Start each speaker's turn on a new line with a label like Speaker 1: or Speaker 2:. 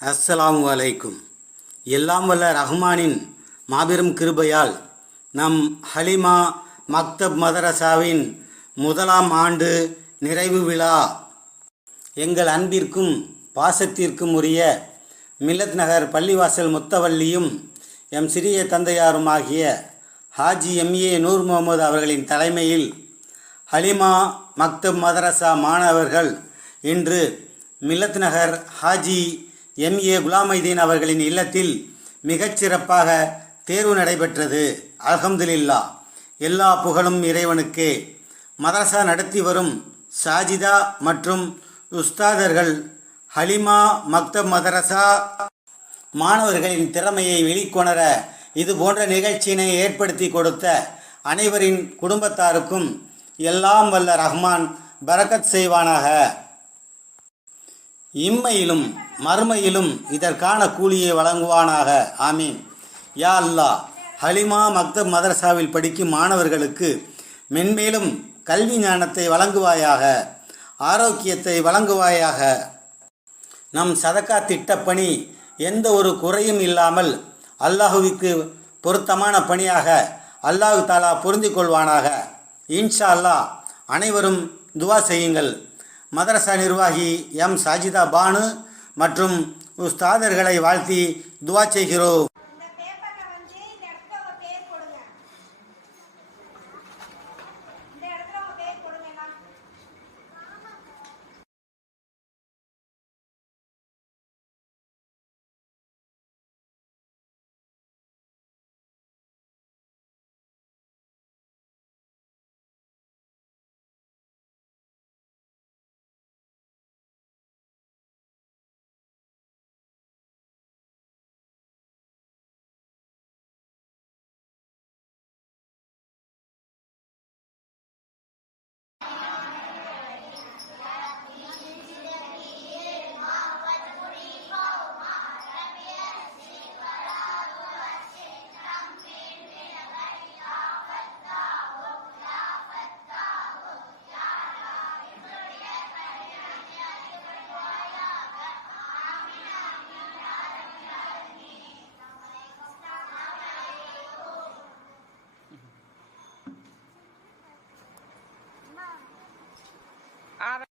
Speaker 1: அஸ்ஸலாமு அலைக்கும். எல்லாம் வல்ல ரஹ்மானின் மாபெரும் கிருபையால் நம் ஹலிமா மக்தப் மதரசாவின் முதலாம் ஆண்டு நிறைவு விழா எங்கள் அன்பிற்கும் பாசத்திற்கும் உரிய மில்லத் நகர் பள்ளிவாசல் முத்தவல்லியும் எம் சிறிய தந்தையாரும் ஆகிய ஹாஜி எம்ஏ நூர் முகமது அவர்களின் தலைமையில் ஹலிமா மக்தப் மதரசா மாணவர்கள் இன்று மில்லத் நகர் ஹாஜி எம்ஏ குலாமைதீன் அவர்களின் இல்லத்தில் மிகச்சிறப்பாக தேர்வு நடைபெற்றது. அல்ஹம்துலில்லா. எல்லா புகழும் இறைவனுக்கே. மதரசா நடத்தி வரும் சாஜிதா மற்றும் உஸ்தாதர்கள் ஹலிமா மக்தப் மதரசா மாணவர்களின் திறமையை வெளிக்கொணர இது போன்ற நிகழ்ச்சியினை ஏற்படுத்தி கொடுத்த அனைவரின் குடும்பத்தாருக்கும் எல்லாம் வல்ல ரஹ்மான் பரக்கத் செய்வானாக. இம்மையிலும் மறுமையிலும் இதற்கான கூலியை வழங்குவானாக. ஆமீன். யா அல்லாஹ் ஹலிமா மக்தப் மதரசாவில் படிக்கும் மாணவர்களுக்கு மென்மேலும் கல்வி ஞானத்தை வழங்குவாயாக ஆரோக்கியத்தை வழங்குவாயாக. நம் சதக்கா திட்டப்பணி எந்த ஒரு குறையும் இல்லாமல் அல்லாஹுவிற்கு பொருத்தமான பணியாக அல்லாஹு தாலா புரிந்து கொள்வானாக. இன்ஷா அல்லாஹ் அனைவரும் துவா செய்யுங்கள். மதரசா நிர்வாகி எம். சாஜிதா பானு மற்றும் உஸ்தாதர்களை வாழ்த்தி துவா செய்கிறோம். out of